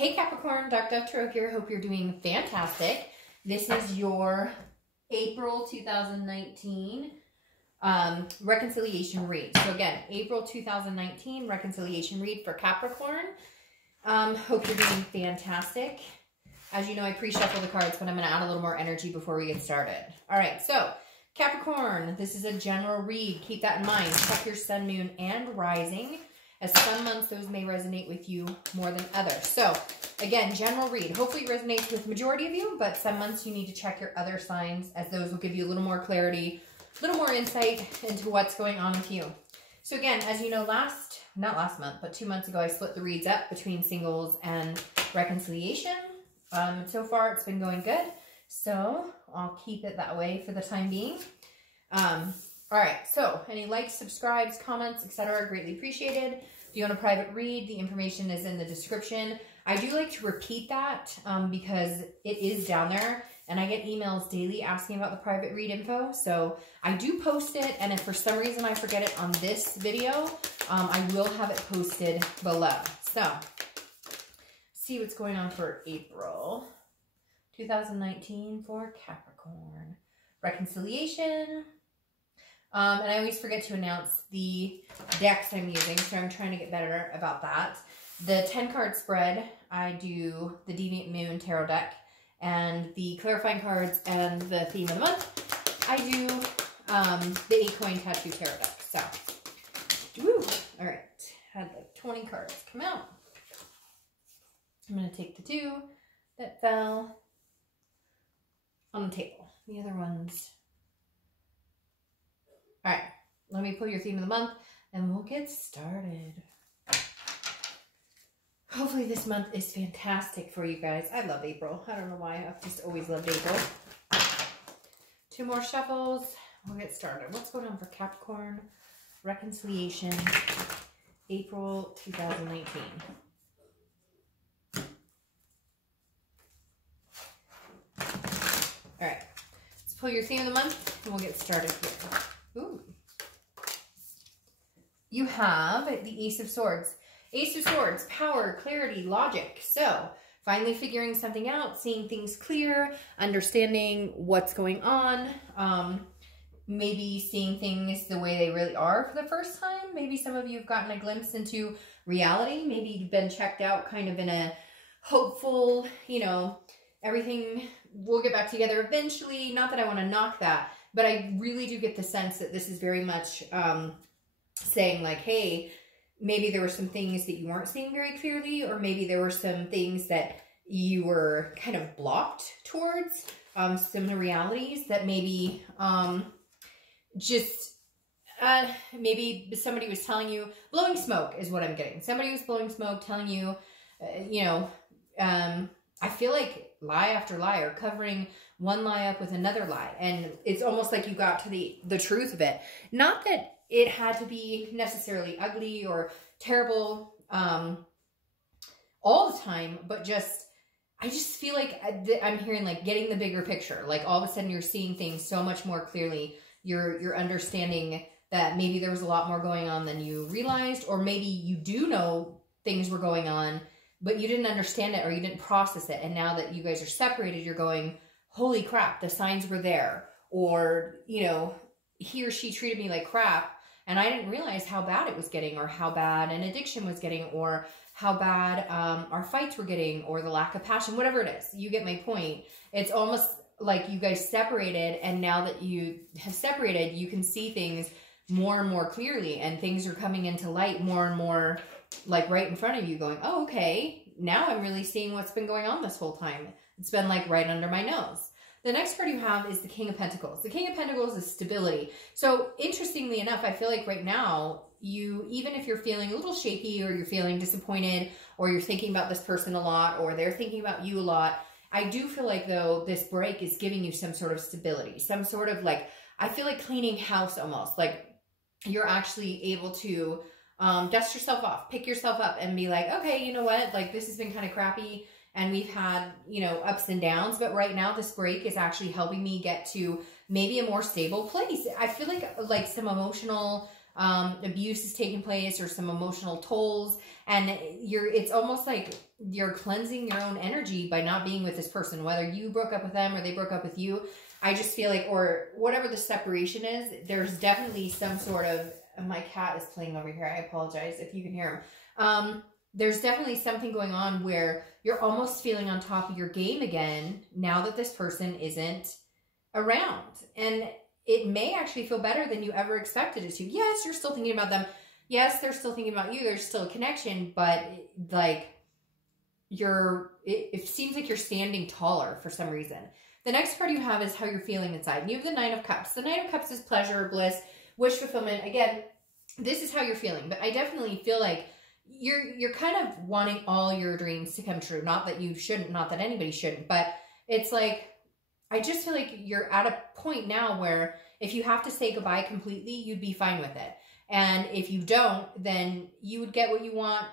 Hey Capricorn, Dark Dove Tarot here. Hope you're doing fantastic. This is your April 2019 reconciliation read. So again, April 2019 reconciliation read for Capricorn. Hope you're doing fantastic. As you know, I pre-shuffle the cards, but I'm going to add a little more energy before we get started. All right, so Capricorn, this is a general read. Keep that in mind. Check your sun, moon, and rising. As some months, those may resonate with you more than others. So, again, general read. Hopefully it resonates with the majority of you, but some months you need to check your other signs, as those will give you a little more clarity, a little more insight into what's going on with you. So again, as you know, not last month, but 2 months ago, I split the reads up between singles and reconciliation. So far, it's been going good. So, I'll keep it that way for the time being. All right, so any likes, subscribes, comments, etc. greatly appreciated. If you want a private read, the information is in the description. I do like to repeat that because it is down there, and I get emails daily asking about the private read info. So I do post it, and if for some reason I forget it on this video, I will have it posted below. So, see what's going on for April 2019 for Capricorn. Reconciliation. And I always forget to announce the decks I'm using, so I'm trying to get better about that. The 10-card spread, I do the Deviant Moon Tarot deck, and the clarifying cards and the theme of the month, I do the 8-coin tattoo tarot deck. So, woo! All right, had like 20 cards come out. I'm going to take the 2 that fell on the table. The other ones... All right, let me pull your theme of the month, and we'll get started. Hopefully this month is fantastic for you guys. I love April. I don't know why. I've just always loved April. 2 more shuffles. We'll get started. What's going on for Capricorn? Reconciliation, April 2019. All right, let's pull your theme of the month, and we'll get started here. Ooh. You have the Ace of Swords. Ace of Swords, power, clarity, logic. So, finally figuring something out, seeing things clear, understanding what's going on, maybe seeing things the way they really are for the first time. Maybe some of you have gotten a glimpse into reality. Maybe you've been checked out kind of in a hopeful, you know, everything will get back together eventually. Not that I want to knock that. But I really do get the sense that this is very much saying like, hey, maybe there were some things that you weren't seeing very clearly, or maybe there were some things that you were kind of blocked towards, some realities that maybe maybe somebody was telling you, blowing smoke is what I'm getting. Somebody was blowing smoke, telling you, you know, I feel like lie after lie, or covering one lie up with another lie. And it's almost like you got to the truth of it. Not that it had to be necessarily ugly or terrible all the time, but I just feel like I'm hearing like getting the bigger picture. Like all of a sudden you're seeing things so much more clearly. You're understanding that maybe there was a lot more going on than you realized, or maybe you do know things were going on, but you didn't understand it or you didn't process it. And now that you guys are separated, you're going, holy crap, the signs were there. Or, you know, he or she treated me like crap, and I didn't realize how bad it was getting, or how bad an addiction was getting, or how bad our fights were getting, or the lack of passion, whatever it is. You get my point. It's almost like you guys separated, and now that you have separated, you can see things more and more clearly, and things are coming into light more and more, like right in front of you, going, oh, okay, now I'm really seeing what's been going on this whole time. It's been like right under my nose. The next card you have is the King of Pentacles. The King of Pentacles is stability. So interestingly enough, I feel like right now, even if you're feeling a little shaky, or you're feeling disappointed, or you're thinking about this person a lot, or they're thinking about you a lot, I do feel like though this break is giving you some sort of stability, some sort of like, I feel like cleaning house almost. Like you're actually able to dust yourself off, pick yourself up, and be like, okay, you know what? Like this has been kind of crappy. And we've had, you know, ups and downs, but right now this break is actually helping me get to maybe a more stable place. I feel like some emotional abuse is taking place or some emotional tolls, and it's almost like you're cleansing your own energy by not being with this person, whether you broke up with them or they broke up with you. I just feel like, or whatever the separation is, there's definitely some sort of, my cat is playing over here. I apologize if you can hear him. There's definitely something going on where you're almost feeling on top of your game again now that this person isn't around. And it may actually feel better than you ever expected it to. Yes, you're still thinking about them. Yes, they're still thinking about you. There's still a connection, but like it seems like you're standing taller for some reason. The next card you have is how you're feeling inside. You have the Nine of Cups. The Nine of Cups is pleasure, bliss, wish fulfillment. Again, this is how you're feeling, but I definitely feel like you're kind of wanting all your dreams to come true. Not that you shouldn't, not that anybody shouldn't, but it's like, I just feel like you're at a point now where if you have to say goodbye completely, you'd be fine with it. And if you don't, then you would get what you want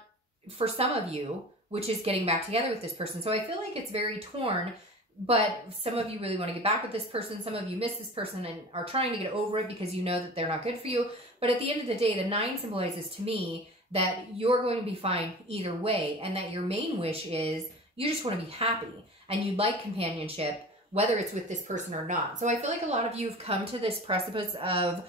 for some of you, which is getting back together with this person. So I feel like it's very torn, but some of you really want to get back with this person. Some of you miss this person and are trying to get over it because you know that they're not good for you. But at the end of the day, the 9 symbolizes to me that you're going to be fine either way, and that your main wish is you just want to be happy and you like companionship, whether it's with this person or not. So I feel like a lot of you have come to this precipice of,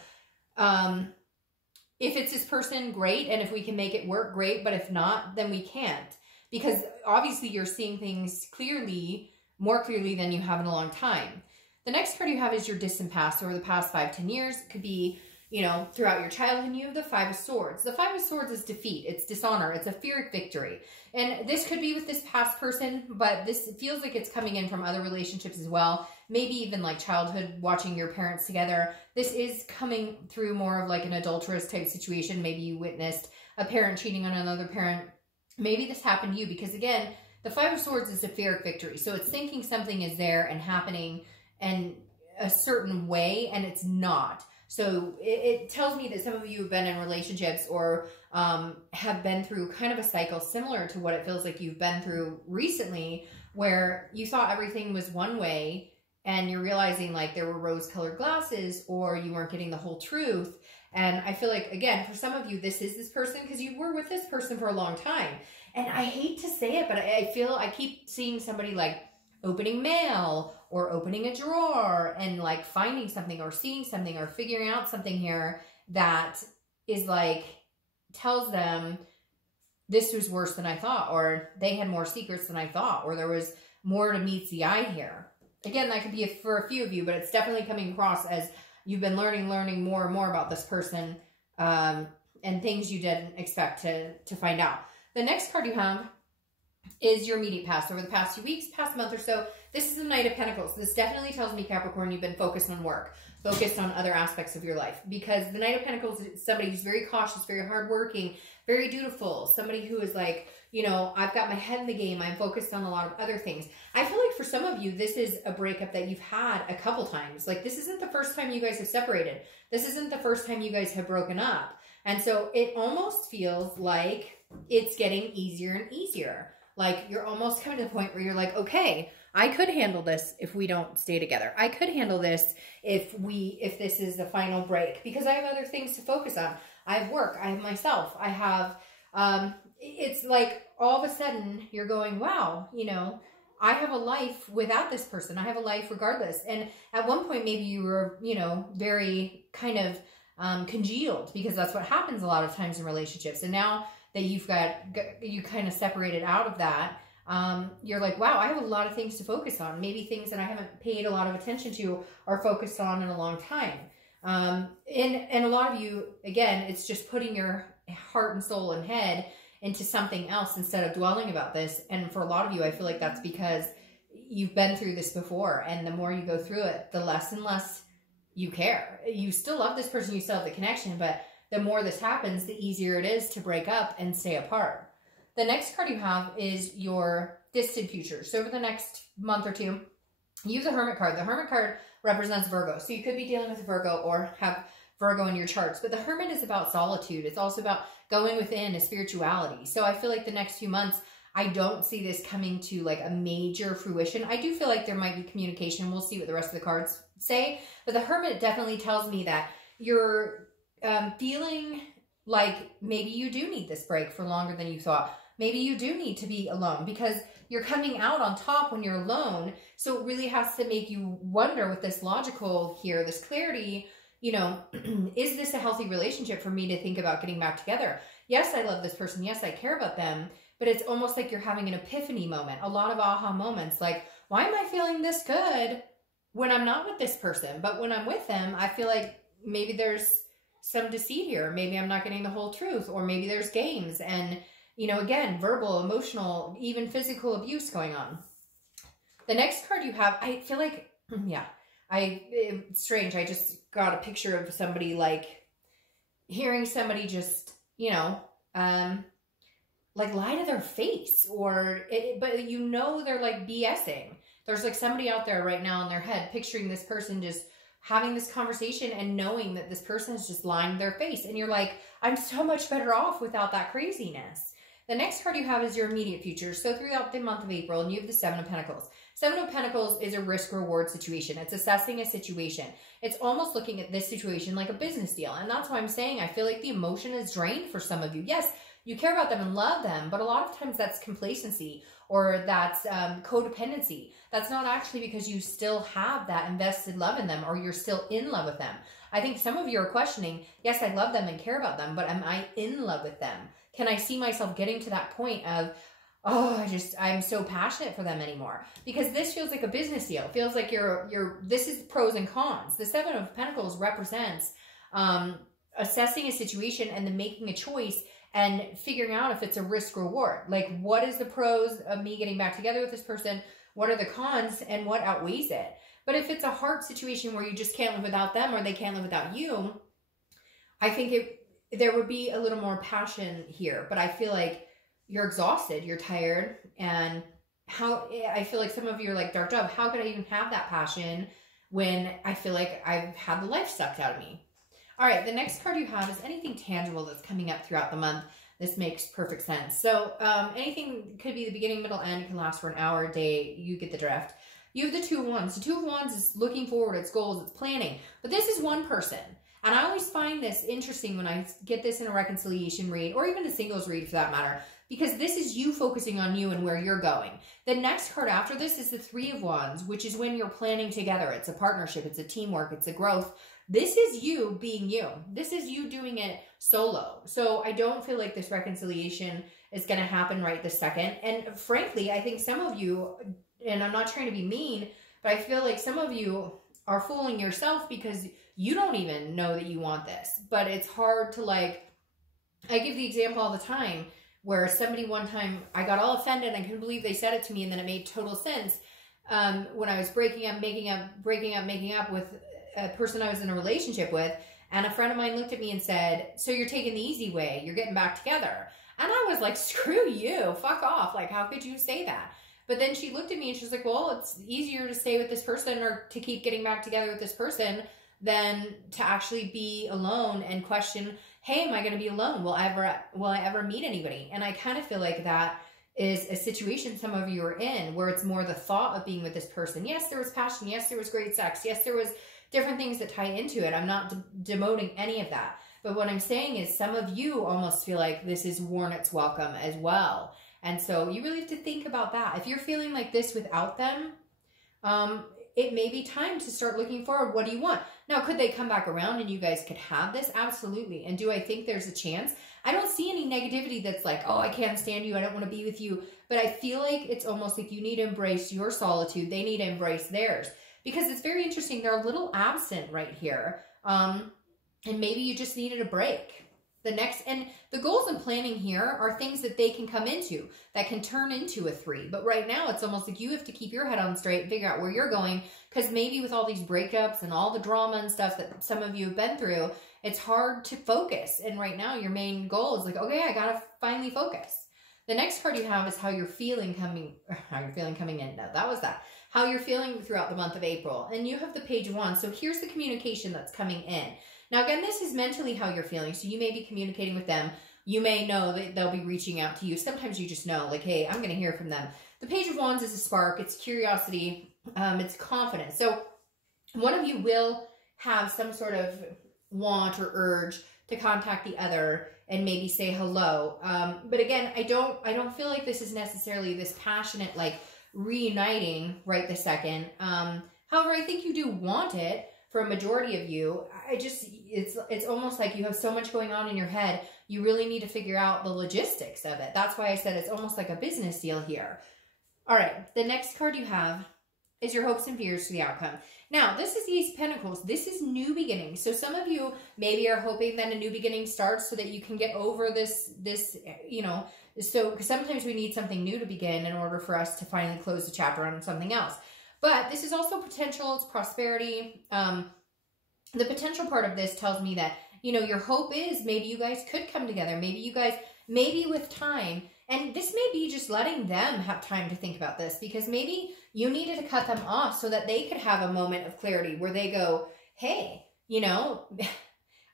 if it's this person, great. And if we can make it work, great. But if not, then we can't. Because obviously you're seeing things clearly, more clearly than you have in a long time. The next card you have is your distant past, over the past 5-10 years. It could be, you know, throughout your childhood. You have the 5 of Swords. The 5 of Swords is defeat. It's dishonor. It's a Pyrrhic victory. And this could be with this past person, but this feels like it's coming in from other relationships as well. Maybe even like childhood, watching your parents together. This is coming through more of like an adulterous type situation. Maybe you witnessed a parent cheating on another parent. Maybe this happened to you because, again, the 5 of Swords is a Pyrrhic victory. So it's thinking something is there and happening in a certain way, and it's not. So it tells me that some of you have been in relationships or have been through kind of a cycle similar to what it feels like you've been through recently, where you thought everything was one way and you're realizing like there were rose-colored glasses, or you weren't getting the whole truth. And I feel like, again, for some of you, this is this person because you were with this person for a long time. And I hate to say it, but I keep seeing somebody like opening mail or opening a drawer and like finding something or seeing something or figuring out something here that is like, tells them this was worse than I thought, or they had more secrets than I thought, or there was more to meet the eye here. Again, that could be for a few of you, but it's definitely coming across as you've been learning more and more about this person, and things you didn't expect to find out. The next card you have is your immediate past. Over the past few weeks, past month or so, this is the Knight of Pentacles. This definitely tells me, Capricorn, you've been focused on work, focused on other aspects of your life, because the Knight of Pentacles is somebody who's very cautious, very hardworking, very dutiful, somebody who is like, you know, I've got my head in the game. I'm focused on a lot of other things. I feel like for some of you, this is a breakup that you've had a couple times. Like, this isn't the first time you guys have separated. This isn't the first time you guys have broken up. And so it almost feels like it's getting easier and easier. Like, you're almost coming to the point where you're like, okay, I could handle this if we don't stay together. I could handle this if this is the final break, because I have other things to focus on. I have work. I have myself. I have, it's like all of a sudden you're going, wow, you know, I have a life without this person. I have a life regardless. And at one point, maybe you were, you know, very kind of congealed, because that's what happens a lot of times in relationships. And now that you kind of separated out of that, you're like, wow, I have a lot of things to focus on. Maybe things that I haven't paid a lot of attention to or focused on in a long time. And a lot of you, again, it's just putting your heart and soul and head into something else instead of dwelling about this. And for a lot of you, I feel like that's because you've been through this before. And the more you go through it, the less and less you care. You still love this person. You still have the connection, but the more this happens, the easier it is to break up and stay apart. The next card you have is your distant future. So over the next month or two, use the Hermit card. The Hermit card represents Virgo. So you could be dealing with Virgo or have Virgo in your charts. But the Hermit is about solitude. It's also about going within, a spirituality. So I feel like the next few months, I don't see this coming to like a major fruition. I do feel like there might be communication. We'll see what the rest of the cards say. But the Hermit definitely tells me that you're feeling like maybe you do need this break for longer than you thought. Maybe you do need to be alone because you're coming out on top when you're alone. So it really has to make you wonder with this logical here, this clarity, you know, is this a healthy relationship for me to think about getting back together? Yes, I love this person. Yes, I care about them. But it's almost like you're having an epiphany moment, a lot of aha moments. Like, why am I feeling this good when I'm not with this person? But when I'm with them, I feel like maybe there's some deceit here. Maybe I'm not getting the whole truth, or maybe there's games and, you know, again, verbal, emotional, even physical abuse going on. The next card you have, I feel like, yeah, it's strange. I just got a picture of somebody, like hearing somebody just, you know, like lie to their face, but you know, they're like BSing. There's like somebody out there right now in their head picturing this person just having this conversation and knowing that this person is just lying to their face. And you're like, I'm so much better off without that craziness. The next card you have is your immediate future. So throughout the month of April, and you have the Seven of Pentacles. Seven of Pentacles is a risk-reward situation. It's assessing a situation. It's almost looking at this situation like a business deal. And that's why I'm saying I feel like the emotion is drained for some of you. Yes, you care about them and love them, but a lot of times that's complacency, or that's codependency. That's not actually because you still have that invested love in them, or you're still in love with them. I think some of you are questioning, yes, I love them and care about them, but am I in love with them? Can I see myself getting to that point of, oh, I'm so passionate for them anymore? Because this feels like a business deal. It feels like this is pros and cons. The Seven of Pentacles represents assessing a situation and then making a choice and figuring out if it's a risk reward. Like, what is the pros of me getting back together with this person? What are the cons, and what outweighs it? But if it's a hard situation where you just can't live without them, or they can't live without you, I think there would be a little more passion here. But I feel like you're exhausted, you're tired, and I feel like some of you are like, Dark Dove, how could I even have that passion when I feel like I've had the life sucked out of me? All right, the next card you have is anything tangible that's coming up throughout the month. This makes perfect sense. So anything could be the beginning, middle, end. It can last for an hour, a day. You get the drift. You have the Two of Wands. The Two of Wands is looking forward. It's goals. It's planning. But this is one person. And I always find this interesting when I get this in a reconciliation read, or even a singles read for that matter, because this is you focusing on you and where you're going. The next card after this is the Three of Wands, which is when you're planning together. It's a partnership. It's a teamwork. It's a growth. This is you being you. This is you doing it solo. So I don't feel like this reconciliation is going to happen right this second. And frankly, I think some of you, and I'm not trying to be mean, but I feel like some of you are fooling yourself because you don't even know that you want this. But it's hard to, like, I give the example all the time where somebody one time, I got all offended. I couldn't believe they said it to me, and then it made total sense. When I was breaking up, making up with a person I was in a relationship with, and a friend of mine looked at me and said, so you're taking the easy way, you're getting back together. And I was like, screw you, fuck off. Like, how could you say that? But then she looked at me and she's like, well, it's easier to stay with this person or to keep getting back together with this person than to actually be alone and question, hey, am I going to be alone? Will I ever meet anybody? And I kind of feel like that is a situation some of you are in, where it's more the thought of being with this person. Yes, there was passion. Yes, there was great sex. Yes, there was different things that tie into it. I'm not demoting any of that. But what I'm saying is some of you almost feel like this is worn its welcome as well. And so you really have to think about that. If you're feeling like this without them, it may be time to start looking forward. What do you want? Now, could they come back around and you guys could have this? Absolutely. And do I think there's a chance? I don't see any negativity that's like, oh, I can't stand you, I don't want to be with you. But I feel like it's almost like you need to embrace your solitude. They need to embrace theirs. Because it's very interesting. They're a little absent right here. And maybe you just needed a break. And the goals and planning here are things that they can come into, that can turn into a 3. But right now, it's almost like you have to keep your head on straight and figure out where you're going. Because maybe with all these breakups and all the drama and stuff that some of you have been through, it's hard to focus. And right now, your main goal is like, okay, I got to finally focus. The next card you have is how you're feeling coming in. No, that was that. How you're feeling throughout the month of April. And you have the Page of Wands. So here's the communication that's coming in. Now, again, this is mentally how you're feeling. So you may be communicating with them. You may know that they'll be reaching out to you. Sometimes you just know, like, hey, I'm going to hear from them. The Page of Wands is a spark. It's curiosity. It's confidence. So one of you will have some sort of want or urge to contact the other and maybe say hello. But again, I don't feel like this is necessarily this passionate, like, reuniting right this second. However, I think you do want it for a majority of you. It's almost like you have so much going on in your head. You really need to figure out the logistics of it. That's why I said it's almost like a business deal here. All right, the next card you have is your hopes and fears for the outcome. Now, this is the Ace of Pentacles. This is new beginnings. So some of you maybe are hoping that a new beginning starts so that you can get over this, you know, so because sometimes we need something new to begin in order for us to finally close the chapter on something else. But this is also potential. It's prosperity. The potential part of this tells me that, you know, your hope is maybe you guys could come together. Maybe you guys, maybe with time, and this may be just letting them have time to think about this, because maybe you needed to cut them off so that they could have a moment of clarity where they go, hey, you know,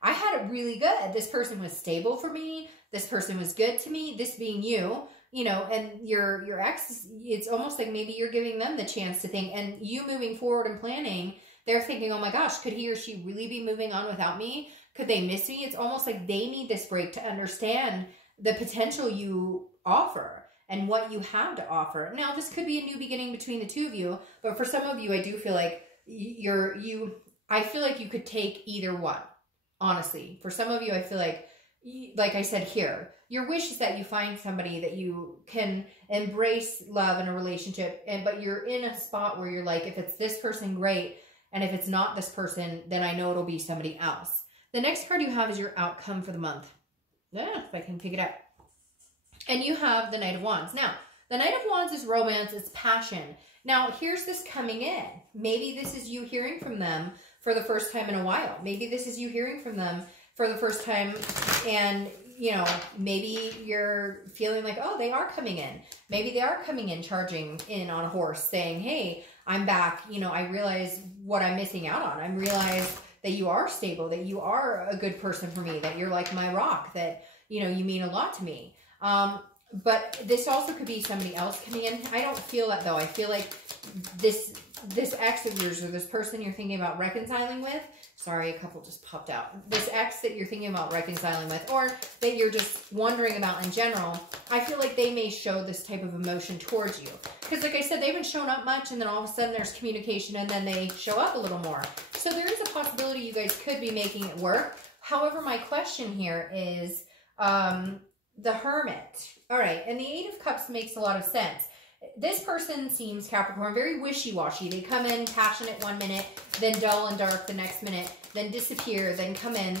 I had it really good. This person was stable for me. This person was good to me. This being you know, and your ex, it's almost like maybe you're giving them the chance to think, and you moving forward and planning, they're thinking, oh my gosh, could he or she really be moving on without me? Could they miss me? It's almost like they need this break to understand the potential you offer and what you have to offer. Now, this could be a new beginning between the two of you, but for some of you, I do feel like I feel like you could take either one, honestly. For some of you, I feel like I said here, your wish is that you find somebody that you can embrace love in a relationship, but you're in a spot where you're like, if it's this person, great. And if it's not this person, then I know it'll be somebody else. The next card you have is your outcome for the month. Yeah, if I can pick it up. And you have the Knight of Wands. Now, the Knight of Wands is romance, it's passion. Now, here's this coming in. Maybe this is you hearing from them for the first time in a while. Maybe this is you hearing from them for the first time, and, you know, maybe you're feeling like, oh, they are coming in. Maybe they are coming in, charging in on a horse, saying, hey, I'm back. You know, I realize what I'm missing out on. I realize that you are stable, that you are a good person for me, that you're like my rock, that, you know, you mean a lot to me. But this also could be somebody else coming in. I don't feel that, though. I feel like this ex of yours, or this person you're thinking about reconciling with, sorry, a couple just popped out. This ex that you're thinking about reconciling with, or that you're just wondering about in general, I feel like they may show this type of emotion towards you. Because like I said, they haven't shown up much, and then all of a sudden there's communication, and then they show up a little more. So there is a possibility you guys could be making it work. However, my question here is the Hermit. All right, and the Eight of Cups makes a lot of sense. This person seems, Capricorn, very wishy-washy. They come in passionate one minute, then dull and dark the next minute, then disappear, then come in.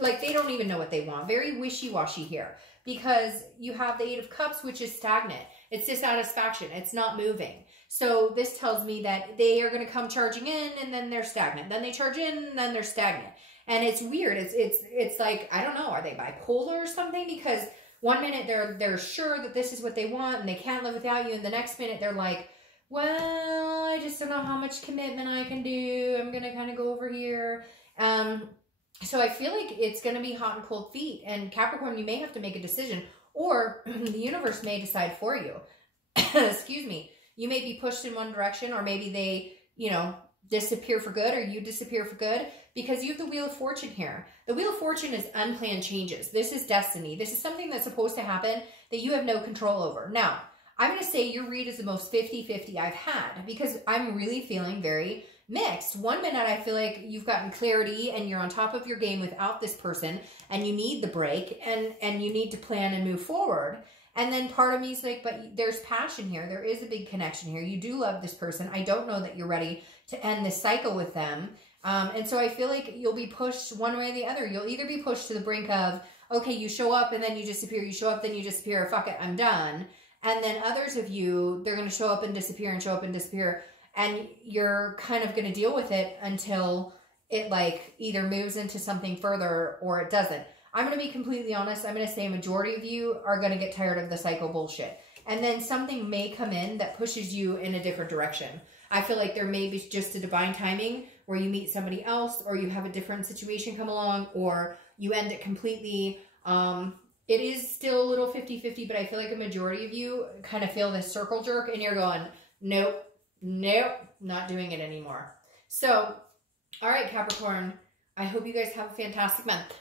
Like they don't even know what they want. Very wishy-washy here, because you have the Eight of Cups, which is stagnant. It's dissatisfaction. It's not moving. So this tells me that they are going to come charging in, and then they're stagnant. Then they charge in, and then they're stagnant. And it's weird. It's like, I don't know, are they bipolar or something? Because one minute they're sure that this is what they want and they can't live without you, and the next minute they're like, well, I just don't know how much commitment I can do. I'm going to kind of go over here. So I feel like it's going to be hot and cold feet. And Capricorn, you may have to make a decision, or the universe may decide for you. Excuse me. You may be pushed in one direction, or maybe they, you know, disappear for good, or you disappear for good, because you have the Wheel of Fortune here. The Wheel of Fortune is unplanned changes. This is destiny. This is something that's supposed to happen that you have no control over. Now, I'm going to say your read is the most 50-50 I've had, because I'm really feeling very mixed. One minute I feel like you've gotten clarity and you're on top of your game without this person, and you need the break, and you need to plan and move forward. And then part of me is like, but there's passion here. There is a big connection here. You do love this person. I don't know that you're ready to end this cycle with them. And so I feel like you'll be pushed one way or the other. You'll either be pushed to the brink of, okay, you show up and then you disappear. You show up, then you disappear. Fuck it, I'm done. And then others of you, they're going to show up and disappear and show up and disappear. And you're kind of going to deal with it until it like either moves into something further or it doesn't. I'm going to be completely honest. I'm going to say a majority of you are going to get tired of the cycle bullshit. And then something may come in that pushes you in a different direction. I feel like there may be just a divine timing where you meet somebody else, or you have a different situation come along, or you end it completely. It is still a little 50-50, but I feel like a majority of you kind of feel this circle jerk, and you're going, nope, nope, not doing it anymore. So, all right, Capricorn. I hope you guys have a fantastic month.